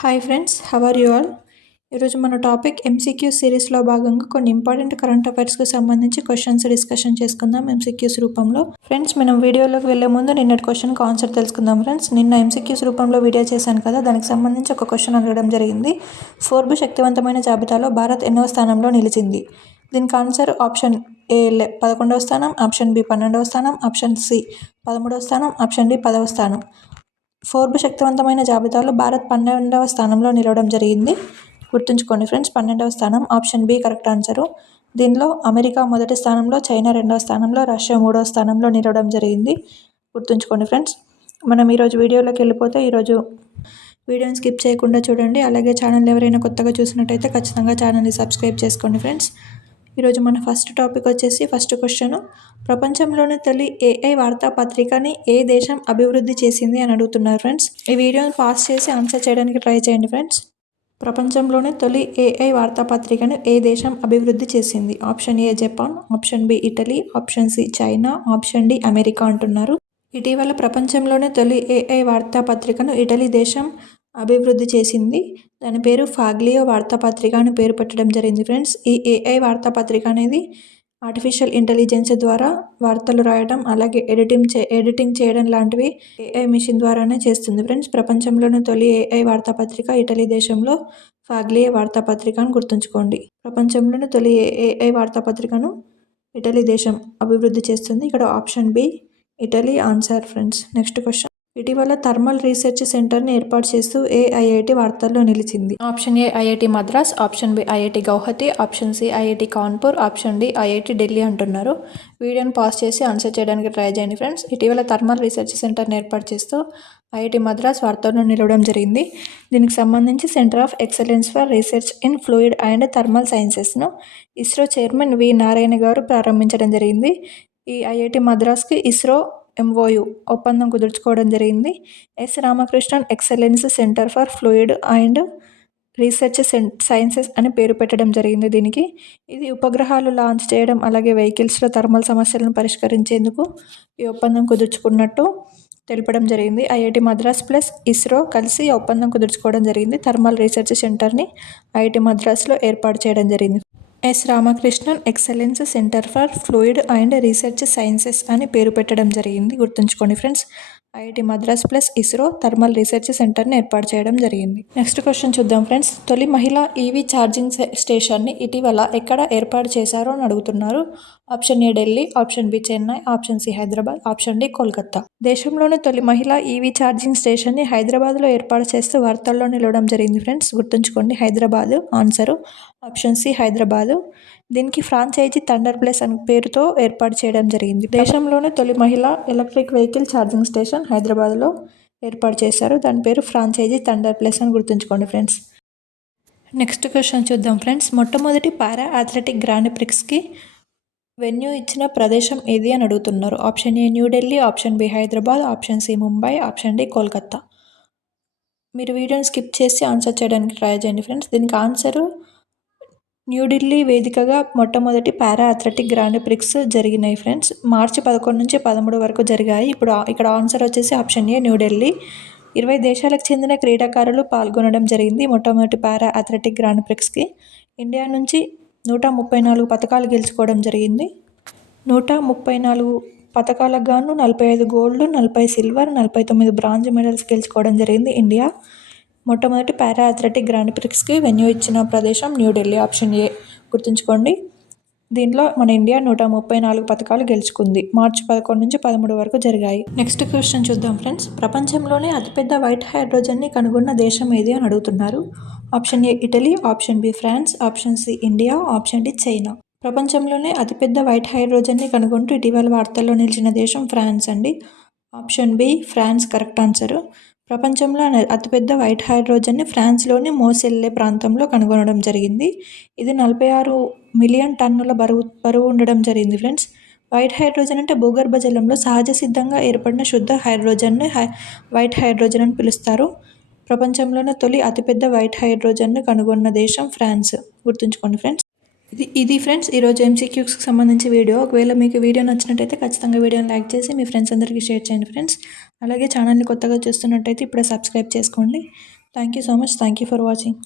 Hi friends, how are you all? ఈరోజు మన topic MCQ సిరీస్లో భాగంగా కొన్ని ఇంపార్టెంట్ కరెంట్ అఫైర్స్కి సంబంధించి క్వశ్చన్స్ డిస్కషన్ చేసుకుందాం ఎంసీక్యూస్ రూపంలో. ఫ్రెండ్స్, మనం వీడియోలోకి వెళ్లే ముందు నిన్నటి క్వశ్చన్కి ఆన్సర్ తెలుసుకుందాం. ఫ్రెండ్స్, నిన్న ఎంసీక్యూస్ రూపంలో వీడియో చేశాను కదా, దానికి సంబంధించి ఒక క్వశ్చన్ అడగడం జరిగింది. ఫోర్బ్స్ శక్తివంతమైన జాబితాలో భారత్ ఎన్నవ స్థానంలో నిలిచింది? దీనికి ఆన్సర్ ఆప్షన్ ఏ 11వ స్థానం, ఆప్షన్ బి 12వ స్థానం, ఆప్షన్ సి 13వ స్థానం, ఆప్షన్ డి 10వ స్థానం. ఫోర్బ్స్ శక్తివంతమైన జాబితాలో భారత్ 12వ స్థానంలో నిలవడం జరిగింది. గుర్తుంచుకోండి ఫ్రెండ్స్, 12వ స్థానం. Option B correct answer. దీనిలో అమెరికా మొదటి స్థానంలో, చైనా 2వ స్థానంలో, రష్యా 3వ స్థానంలో నిలవడం జరిగింది. గుర్తుంచుకోండి ఫ్రెండ్స్. మనం ఈరోజు వీడియోలోకి వెళ్ళిపోతే, ఈరోజు వీడియోని స్కిప్ చేయకుండా చూడండి. అలాగే ఛానల్ ఎవరైనా కొత్తగా చూసినట్టయితే ఖచ్చితంగా ఛానల్ని సబ్స్క్రైబ్ చేసుకోండి ఫ్రెండ్స్. ఈరోజు మన ఫస్ట్ టాపిక్ వచ్చేసి ఫస్ట్ క్వశ్చన్, ప్రపంచంలోని తొలి ఏఐ వార్తాపత్రికని ఏ దేశం అభివృద్ధి చేసింది అని అడుగుతున్నారు ఫ్రెండ్స్. ఈ వీడియోని పాస్ చేసి ఆన్సర్ చేయడానికి ట్రై చేయండి ఫ్రెండ్స్. ప్రపంచంలోని తొలి ఏఐ వార్తాపత్రికను ఏ దేశం అభివృద్ధి చేసింది? Option A Japan, option B Italy, option C China, option D America అంటున్నారు. ఇటీవల ప్రపంచంలోనే తొలి ఏఐ వార్తాపత్రికను ఇటలీ దేశం అభివృద్ధి చేసింది. దాని పేరు ఫాగ్లియో వార్తాపత్రిక అని పేరు పెట్టడం జరిగింది ఫ్రెండ్స్. ఈ ఏఐ వార్తాపత్రిక అనేది ఆర్టిఫిషియల్ ఇంటెలిజెన్స్ ద్వారా వార్తలు రాయడం, అలాగే ఎడిటింగ్ చేయడం లాంటివి ఏఐ మిషన్ ద్వారానే చేస్తుంది ఫ్రెండ్స్. ప్రపంచంలోని తొలి ఏఐ వార్తాపత్రిక ఇటలీ దేశంలో ఫాగ్లియో వార్తాపత్రిక అని గుర్తుంచుకోండి. ప్రపంచంలోని తొలి ఏఐ వార్తాపత్రికను ఇటలీ దేశం అభివృద్ధి చేస్తుంది. ఇక్కడ option B Italy answer friends. Next question, ఇటీవల థర్మల్ రీసెర్చ్ సెంటర్ని ఏర్పాటు చేస్తూ ఏ ఐఐటి వార్తల్లో నిలిచింది? Option A IIT Madras, option B IIT Guwahati, option C IIT Kanpur, option D IIT Delhi అంటున్నారు. వీడియోని పాస్ చేసి ఆన్సర్ చేయడానికి ట్రై చేయండి ఫ్రెండ్స్. ఇటీవల థర్మల్ రీసెర్చ్ సెంటర్ని ఏర్పాటు చేస్తూ ఐఐటి మద్రాస్ వార్తల్లో నిలవడం జరిగింది. దీనికి సంబంధించి centre of excellence for research in fluid and thermal సైన్సెస్ను ఇస్రో చైర్మన్ వి నారాయణ గారు ప్రారంభించడం జరిగింది. ఈ ఐఐటి మద్రాస్కి ఇస్రో ఎంఓయు ఒప్పందం కుదుర్చుకోవడం జరిగింది. S Ramakrishnan excellence centre for fluid and research sciences అని పేరు పెట్టడం జరిగింది దీనికి. ఇది ఉపగ్రహాలు లాంచ్ చేయడం, అలాగే వెహికల్స్లో థర్మల్ సమస్యలను పరిష్కరించేందుకు ఈ ఒప్పందం కుదుర్చుకున్నట్టు తెలపడం జరిగింది. ఐఐటి మద్రాస్ ప్లస్ ఇస్రో కలిసి ఒప్పందం కుదుర్చుకోవడం జరిగింది. థర్మల్ రీసెర్చ్ సెంటర్ని ఐఐటి మద్రాస్లో ఏర్పాటు చేయడం జరిగింది. S Ramakrishnan excellence centre for fluid and research sciences అని పేరు పెట్టడం జరిగింది. గుర్తుంచుకోండి friends. IIT Madras plus ISRO thermal research సెంటర్ని ఏర్పాటు చేయడం జరిగింది. నెక్స్ట్ క్వశ్చన్ చూద్దాం ఫ్రెండ్స్. తొలి మహిళా ఈవీ ఛార్జింగ్ స్టేషన్ని ఇటీవల ఎక్కడ ఏర్పాటు చేశారో అని అడుగుతున్నారు. Option A Delhi, option B Chennai, option C Hyderabad, option D Kolkata. దేశంలోని తొలి మహిళా ఈవీ ఛార్జింగ్ స్టేషన్ని హైదరాబాద్లో ఏర్పాటు చేస్తూ వార్తల్లో నిలవడం జరిగింది ఫ్రెండ్స్. గుర్తుంచుకోండి, Hyderabad answer. Option C Hyderabad. దీనికి ఫ్రాంచైజీ థండర్ ప్లేస్ అనే పేరుతో ఏర్పాటు చేయడం జరిగింది. దేశంలోనే తొలి మహిళా ఎలక్ట్రిక్ వెహికల్ ఛార్జింగ్ స్టేషన్ హైదరాబాద్లో ఏర్పాటు చేశారు. దాని పేరు ఫ్రాంచైజీ థండర్ ప్లేస్ అని గుర్తుంచుకోండి ఫ్రెండ్స్. నెక్స్ట్ క్వశ్చన్ చూద్దాం ఫ్రెండ్స్. మొట్టమొదటి పారా అథ్లెటిక్ గ్రాండ్ ప్రిక్స్కి వెన్యూ ఇచ్చిన ప్రదేశం ఏది అని అడుగుతున్నారు. Option A New Delhi, option B Hyderabad, option C Mumbai, option D Kolkata. మీరు వీడియోని స్కిప్ చేసి ఆన్సర్ చేయడానికి ట్రై చేయండి ఫ్రెండ్స్. దీనికి ఆన్సరు న్యూఢిల్లీ వేదికగా మొట్టమొదటి పారా అథ్లెటిక్ గ్రాండ్ ప్రిక్స్ జరిగినాయి ఫ్రెండ్స్. మార్చి 11 నుంచి 13 వరకు జరిగాయి. ఇప్పుడు ఇక్కడ ఆన్సర్ వచ్చేసి ఆప్షన్ ఏ న్యూఢిల్లీ. 20 దేశాలకు చెందిన క్రీడాకారులు పాల్గొనడం జరిగింది మొట్టమొదటి పారా అథ్లెటిక్ గ్రాండ్ ప్రిక్స్కి. ఇండియా నుంచి 134 పథకాలు గెలుచుకోవడం జరిగింది. 134 పథకాలకు గాను 45 గోల్డ్, 40 సిల్వర్, 49 బ్రాంజ్ మెడల్స్ గెలుచుకోవడం జరిగింది ఇండియా. మొట్టమొదటి పారా అథ్లెటిక్ గ్రాండ్ ప్రిక్స్కి వెన్యూ ఇచ్చిన ప్రదేశం న్యూఢిల్లీ. ఆప్షన్ ఏ గుర్తుంచుకోండి. దీంట్లో మన ఇండియా 134 పథకాలు గెలుచుకుంది. మార్చి 11 నుంచి 13 వరకు జరిగాయి. నెక్స్ట్ క్వశ్చన్ చూద్దాం ఫ్రెండ్స్. ప్రపంచంలోనే అతిపెద్ద వైట్ హైడ్రోజన్ని కనుగొన్న దేశం ఏది అని అడుగుతున్నారు. Option A Italy, option B France, option C India, option D China. ప్రపంచంలోనే అతిపెద్ద వైట్ హైడ్రోజన్ని కనుగొంటూ ఇటీవల వార్తల్లో నిలిచిన దేశం ఫ్రాన్స్ అండి. Option B France correct answer. ప్రపంచంలో అతిపెద్ద వైట్ హైడ్రోజన్ని ఫ్రాన్స్లోని మోసెల్లే ప్రాంతంలో కనుగొనడం జరిగింది. ఇది 46 మిలియన్ టన్నుల బరువు ఉండడం జరిగింది ఫ్రెండ్స్. వైట్ హైడ్రోజన్ అంటే భూగర్భ జలంలో సహజ సిద్ధంగా ఏర్పడిన శుద్ధ హైడ్రోజన్ని వైట్ హైడ్రోజన్ అని పిలుస్తారు. ప్రపంచంలోనే తొలి అతిపెద్ద వైట్ హైడ్రోజన్ను కనుగొన్న దేశం ఫ్రాన్స్. గుర్తుంచుకోండి ఫ్రెండ్స్. ఇది ఫ్రెండ్స్ ఈరోజు ఎంసీక్యూస్కి సంబంధించి వీడియో. ఒకవేళ మీకు వీడియో నచ్చినట్టయితే ఖచ్చితంగా వీడియోని లైక్ చేసి మీ ఫ్రెండ్స్ అందరికీ షేర్ చేయండి ఫ్రెండ్స్. అలాగే ఛానల్ని కొత్తగా చూస్తున్నట్టయితే ఇప్పుడే సబ్స్క్రైబ్ చేసుకోండి. Thank you so much. Thank you for watching.